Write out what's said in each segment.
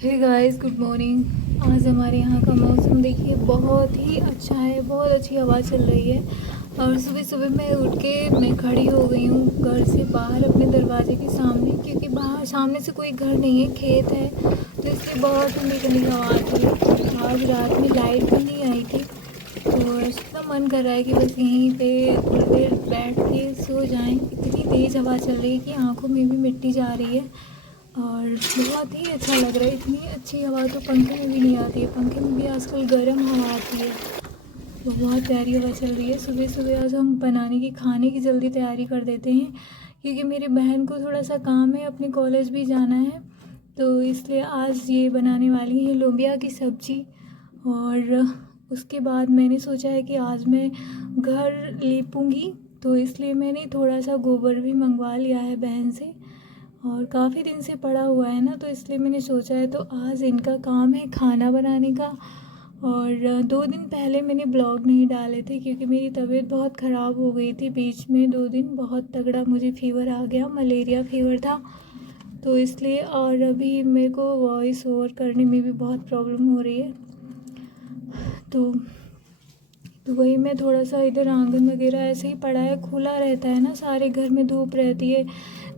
Hey guys, good morning. आज हमारे यहाँ का मौसम देखिए बहुत ही अच्छा है, बहुत अच्छी हवा चल रही है। और सुबह सुबह मैं उठ के मैं खड़ी हो गई हूँ घर से बाहर अपने दरवाजे के सामने, क्योंकि बाहर सामने से कोई घर नहीं है, खेत है, तो इसलिए बहुत ठंडी ठंडी हवा आती है। आज रात में लाइट भी नहीं आई थी, तो ऐसा मन कर रहा है कि बस यहीं पे थोड़ी देर बैठ के सो जाएं। इतनी तेज़ हवा चल रही है कि आंखों में भी मिट्टी जा रही है और बहुत ही अच्छा लग रहा है। इतनी अच्छी हवा तो पंखे में भी नहीं आती है, पंखे में भी आजकल गर्म हवा आती है। तो बहुत प्यारी हवा चल रही है। सुबह सुबह आज हम बनाने की खाने की जल्दी तैयारी कर देते हैं, क्योंकि मेरी बहन को थोड़ा सा काम है, अपने कॉलेज भी जाना है, तो इसलिए आज ये बनाने वाली है लोबिया की सब्ज़ी। और उसके बाद मैंने सोचा है कि आज मैं घर लीपूँगी, तो इसलिए मैंने थोड़ा सा गोबर भी मंगवा लिया है बहन से, और काफ़ी दिन से पड़ा हुआ है ना, तो इसलिए मैंने सोचा है तो आज इनका काम है खाना बनाने का। और 2 दिन पहले मैंने ब्लॉग नहीं डाले थे, क्योंकि मेरी तबीयत बहुत ख़राब हो गई थी। बीच में 2 दिन बहुत तगड़ा मुझे फ़ीवर आ गया, मलेरिया फ़ीवर था, तो इसलिए। और अभी मेरे को वॉइस ओवर करने में भी बहुत प्रॉब्लम हो रही है, तो वही मैं थोड़ा सा इधर आंगन वगैरह ऐसे ही पड़ा है, खुला रहता है ना, सारे घर में धूप रहती है,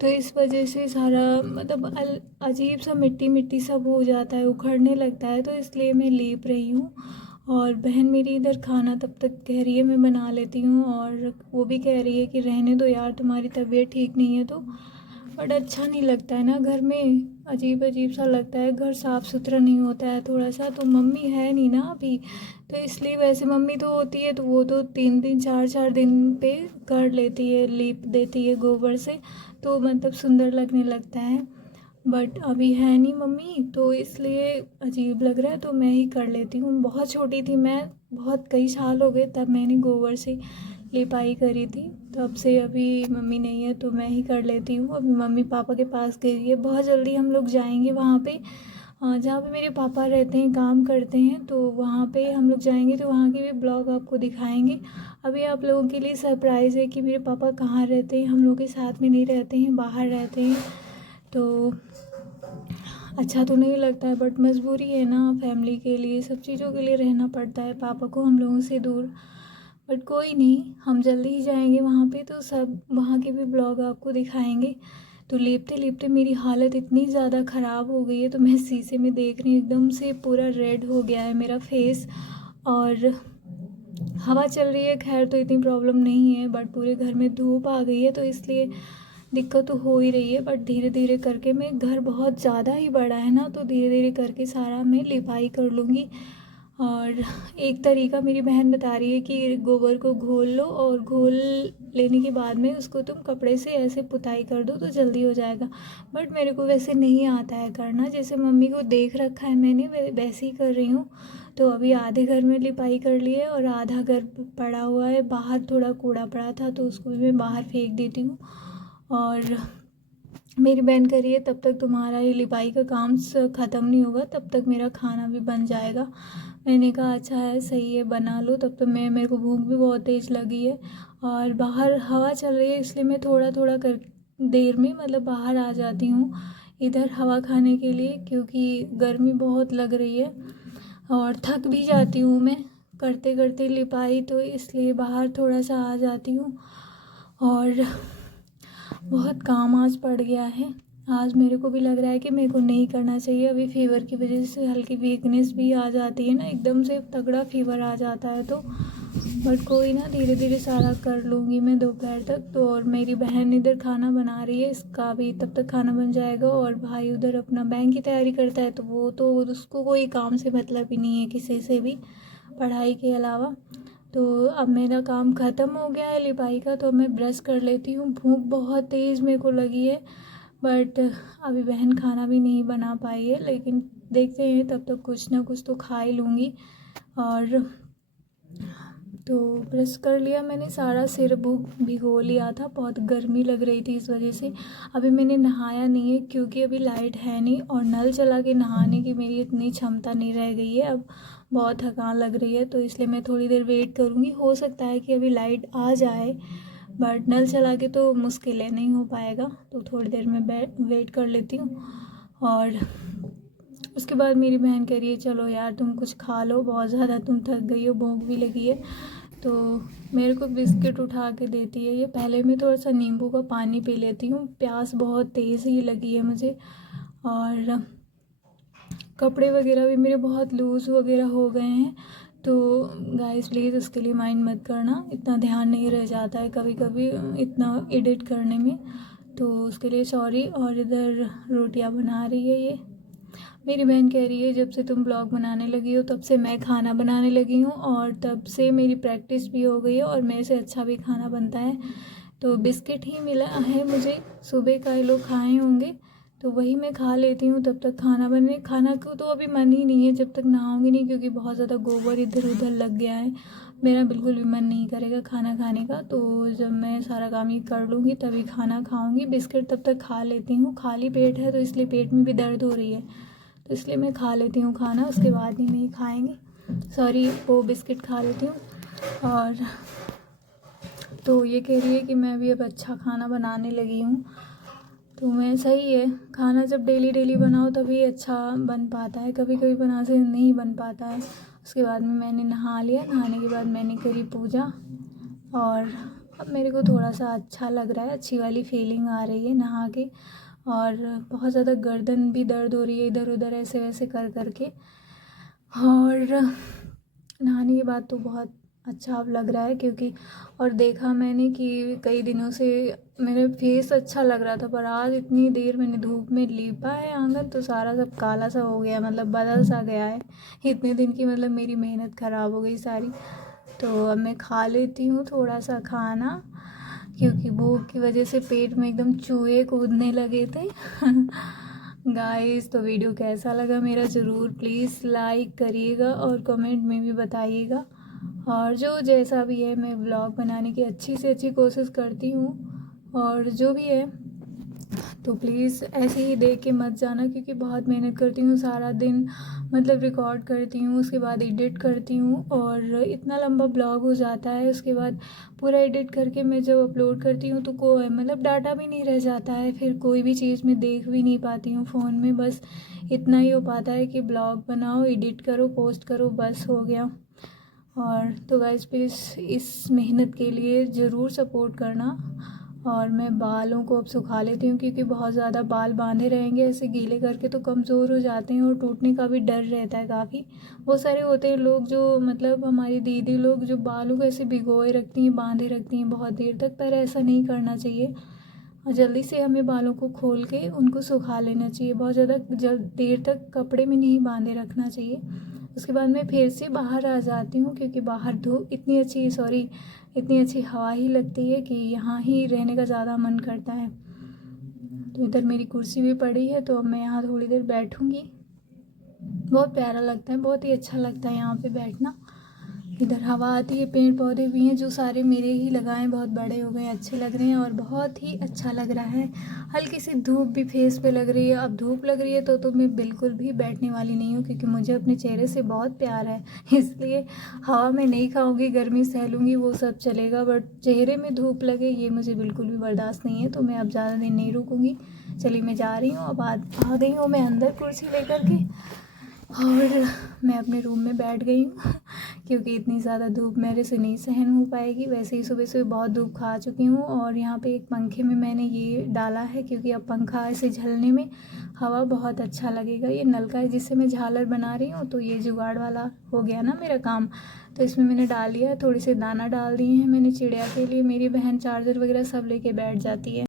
तो इस वजह से सारा मतलब अजीब सा मिट्टी मिट्टी सब हो जाता है, उखड़ने लगता है, तो इसलिए मैं लीप रही हूँ। और बहन मेरी इधर खाना तब तक कह रही है मैं बना लेती हूँ, और वो भी कह रही है कि रहने दो यार, तुम्हारी तबीयत ठीक नहीं है तो। बट अच्छा नहीं लगता है ना घर में, अजीब अजीब सा लगता है, घर साफ़ सुथरा नहीं होता है थोड़ा सा। तो मम्मी है नहीं ना अभी, तो इसलिए। वैसे मम्मी तो होती है तो वो तो 3 दिन 4 4 दिन पे कर लेती है, लीप देती है गोबर से, तो मतलब सुंदर लगने लगता है। बट अभी है नहीं मम्मी, तो इसलिए अजीब लग रहा है, तो मैं ही कर लेती हूँ। बहुत छोटी थी मैं, बहुत कई साल हो गए तब मैंने गोबर से लिपाई करी थी, तब से अभी मम्मी नहीं है तो मैं ही कर लेती हूँ। अभी मम्मी पापा के पास गई है, बहुत जल्दी हम लोग जाएंगे वहाँ पे, जहाँ पे मेरे पापा रहते हैं, काम करते हैं, तो वहाँ पे हम लोग जाएंगे, तो वहाँ के भी ब्लॉग आपको दिखाएंगे। अभी आप लोगों के लिए सरप्राइज़ है कि मेरे पापा कहाँ रहते हैं, हम लोग के साथ में नहीं रहते हैं, बाहर रहते हैं, तो अच्छा तो नहीं लगता है, बट मजबूरी है ना, फैमिली के लिए सब चीज़ों के लिए रहना पड़ता है पापा को हम लोगों से दूर। बट कोई नहीं, हम जल्दी ही जाएंगे वहाँ पे, तो सब वहाँ के भी ब्लॉग आपको दिखाएंगे। तो लेपते लेपते मेरी हालत इतनी ज़्यादा ख़राब हो गई है, तो मैं शीशे में देख रही हूँ एकदम से पूरा रेड हो गया है मेरा फेस। और हवा चल रही है खैर, तो इतनी प्रॉब्लम नहीं है, बट पूरे घर में धूप आ गई है, तो इसलिए दिक्कत तो हो ही रही है। बट धीरे धीरे करके, मैं घर बहुत ज़्यादा ही बड़ा है ना, तो धीरे धीरे करके सारा मैं लिपाई कर लूँगी। और एक तरीका मेरी बहन बता रही है कि गोबर को घोल लो, और घोल लेने के बाद में उसको तुम कपड़े से ऐसे पुताई कर दो तो जल्दी हो जाएगा। बट मेरे को वैसे नहीं आता है करना, जैसे मम्मी को देख रखा है मैंने, वैसे ही कर रही हूँ। तो अभी आधे घर में लिपाई कर ली है, और आधा घर पड़ा हुआ है, बाहर थोड़ा कूड़ा पड़ा था तो उसको भी मैं बाहर फेंक देती हूँ। और मेरी बहन कह रही है तब तक तुम्हारा ये लिपाई का काम ख़त्म नहीं होगा, तब तक मेरा खाना भी बन जाएगा। मैंने कहा अच्छा है, सही है, बना लो तब तो। मेरे को भूख भी बहुत तेज़ लगी है, और बाहर हवा चल रही है, इसलिए मैं थोड़ा थोड़ा कर देर में मतलब बाहर आ जाती हूँ इधर हवा खाने के लिए, क्योंकि गर्मी बहुत लग रही है और थक भी जाती हूँ मैं करते करते लिपाई, तो इसलिए बाहर थोड़ा सा आ जाती हूँ। और बहुत काम आज पड़ गया है। आज मेरे को भी लग रहा है कि मेरे को नहीं करना चाहिए, अभी फ़ीवर की वजह से हल्की वीकनेस भी आ जाती है ना, एकदम से तगड़ा फ़ीवर आ जाता है तो। बट कोई ना, धीरे धीरे सारा कर लूँगी मैं दोपहर तक तो। और मेरी बहन इधर खाना बना रही है, इसका भी तब तक खाना बन जाएगा। और भाई उधर अपना बैंक की तैयारी करता है, तो वो तो उसको कोई काम से मतलब ही नहीं है किसी से भी, पढ़ाई के अलावा। तो अब मेरा काम ख़त्म हो गया है लिपाई का, तो मैं ब्रश कर लेती हूँ। भूख बहुत तेज़ मेरे को लगी है, बट अभी बहन खाना भी नहीं बना पाई है, लेकिन देखते हैं, तब तक कुछ ना कुछ तो खा ही लूँगी। और तो ब्रश कर लिया मैंने, सारा सिर भिगो लिया था, बहुत गर्मी लग रही थी इस वजह से। अभी मैंने नहाया नहीं है, क्योंकि अभी लाइट है नहीं, और नल चला के नहाने की मेरी इतनी क्षमता नहीं रह गई है अब, बहुत थकान लग रही है, तो इसलिए मैं थोड़ी देर वेट करूँगी। हो सकता है कि अभी लाइट आ जाए, बट नल चला के तो मुश्किल है, नहीं हो पाएगा, तो थोड़ी देर में वेट कर लेती हूँ। और उसके बाद मेरी बहन कह रही है चलो यार तुम कुछ खा लो, बहुत ज़्यादा तुम थक गई हो, भूख भी लगी है। तो मेरे को बिस्किट उठा के देती है ये। पहले मैं थोड़ा सा नींबू का पानी पी लेती हूँ, प्यास बहुत तेज़ ही लगी है मुझे। और कपड़े वगैरह भी मेरे बहुत लूज़ वगैरह हो गए हैं, तो गाइस प्लीज़ उसके लिए माइंड मत करना, इतना ध्यान नहीं रह जाता है कभी कभी इतना एडिट करने में, तो उसके लिए सॉरी। और इधर रोटियां बना रही है ये मेरी बहन, कह रही है जब से तुम ब्लॉग बनाने लगी हो तब से मैं खाना बनाने लगी हूँ और तब से मेरी प्रैक्टिस भी हो गई है और मेरे से अच्छा भी खाना बनता है। तो बिस्किट ही मिला है मुझे, सुबह का ये लोग खाए होंगे तो वही मैं खा लेती हूँ, तब तक खाना को तो अभी मन ही नहीं है जब तक नहाऊंगी नहीं, क्योंकि बहुत ज़्यादा गोबर इधर उधर लग गया है। मेरा बिल्कुल भी मन नहीं करेगा खाना खाने का, तो जब मैं सारा काम ये कर लूँगी तभी खाना खाऊंगी। बिस्किट तब तक खा लेती हूँ, खाली पेट है तो इसलिए पेट में भी दर्द हो रही है, तो इसलिए मैं खा लेती हूँ खाना, उसके बाद ही नहीं खाएंगे, सॉरी वो बिस्किट खा लेती हूँ। और तो ये कह रही है कि मैं भी अब अच्छा खाना बनाने लगी हूँ, तो मैं सही है, खाना जब डेली डेली बनाओ तभी अच्छा बन पाता है, कभी कभी बना से नहीं बन पाता है। उसके बाद में मैंने नहा लिया, नहाने के बाद मैंने करी पूजा और अब मेरे को थोड़ा सा अच्छा लग रहा है, अच्छी वाली फीलिंग आ रही है नहा के। और बहुत ज़्यादा गर्दन भी दर्द हो रही है इधर उधर ऐसे वैसे कर कर के, और नहाने के बाद तो बहुत अच्छा अब लग रहा है, क्योंकि और देखा मैंने कि कई दिनों से मेरे फेस अच्छा लग रहा था, पर आज इतनी देर मैंने धूप में लीपा है आंगन तो सारा सब काला सा हो गया, मतलब बदल सा गया है। इतने दिन की मतलब मेरी मेहनत ख़राब हो गई सारी। तो अब मैं खा लेती हूँ थोड़ा सा खाना, क्योंकि भूख की वजह से पेट में एकदम चूहे कूदने लगे थे। गाइस तो वीडियो कैसा लगा मेरा ज़रूर प्लीज़ लाइक करिएगा और कमेंट में भी बताइएगा। और जो जैसा भी है मैं व्लॉग बनाने की अच्छी से अच्छी कोशिश करती हूँ, और जो भी है तो प्लीज़ ऐसे ही देख के मत जाना, क्योंकि बहुत मेहनत करती हूँ सारा दिन, मतलब रिकॉर्ड करती हूँ उसके बाद एडिट करती हूँ और इतना लंबा ब्लॉग हो जाता है। उसके बाद पूरा एडिट करके मैं जब अपलोड करती हूँ तो कोई मतलब डाटा भी नहीं रह जाता है, फिर कोई भी चीज़ मैं देख भी नहीं पाती हूँ फ़ोन में, बस इतना ही हो पाता है कि ब्लॉग बनाओ, एडिट करो, पोस्ट करो, बस हो गया। और तो गाइस प्लीज़ इस मेहनत के लिए ज़रूर सपोर्ट करना। और मैं बालों को अब सुखा लेती हूँ, क्योंकि बहुत ज़्यादा बाल बांधे रहेंगे ऐसे गीले करके तो कमज़ोर हो जाते हैं और टूटने का भी डर रहता है काफ़ी। बहुत सारे होते हैं लोग जो मतलब हमारी दीदी लोग जो बालों को ऐसे भिगोए रखती हैं, बांधे रखती हैं बहुत देर तक, पर ऐसा नहीं करना चाहिए और जल्दी से हमें बालों को खोल के उनको सुखा लेना चाहिए, बहुत ज़्यादा देर तक कपड़े में नहीं बांधे रखना चाहिए। उसके बाद मैं फिर से बाहर आ जाती हूँ, क्योंकि बाहर धूप इतनी अच्छी हवा ही लगती है कि यहाँ ही रहने का ज़्यादा मन करता है। तो इधर मेरी कुर्सी भी पड़ी है, तो अब मैं यहाँ थोड़ी देर बैठूँगी। बहुत प्यारा लगता है, बहुत ही अच्छा लगता है यहाँ पे बैठना। इधर हवा आती है, पेड़ पौधे भी हैं जो सारे मेरे ही लगाए, बहुत बड़े हो गए, अच्छे लग रहे हैं और बहुत ही अच्छा लग रहा है। हल्की सी धूप भी फेस पे लग रही है, अब धूप लग रही है तो मैं बिल्कुल भी बैठने वाली नहीं हूँ, क्योंकि मुझे अपने चेहरे से बहुत प्यार है, इसलिए हवा में नहीं खाऊंगी, गर्मी सह लूँगी, वो सब चलेगा, बट चेहरे में धूप लगे ये मुझे बिल्कुल भी बर्दाश्त नहीं है। तो मैं अब ज़्यादा दिन नहीं रुकूँगी, चलिए मैं जा रही हूँ, अब आ गई हूँ मैं अंदर कुर्सी लेकर के, और मैं अपने रूम में बैठ गई हूँ क्योंकि इतनी ज़्यादा धूप मेरे से नहीं सहन हो पाएगी। वैसे ही सुबह सुबह बहुत धूप खा चुकी हूँ, और यहाँ पे एक पंखे में मैंने ये डाला है क्योंकि अब पंखा ऐसे झलने में हवा बहुत अच्छा लगेगा। ये नल का है जिससे मैं झालर बना रही हूँ, तो ये जुगाड़ वाला हो गया ना मेरा काम, तो इसमें मैंने डाल लिया, थोड़े से दाना डाल दिए हैं मैंने चिड़िया के लिए। मेरी बहन चार्जर वगैरह सब लेके बैठ जाती है।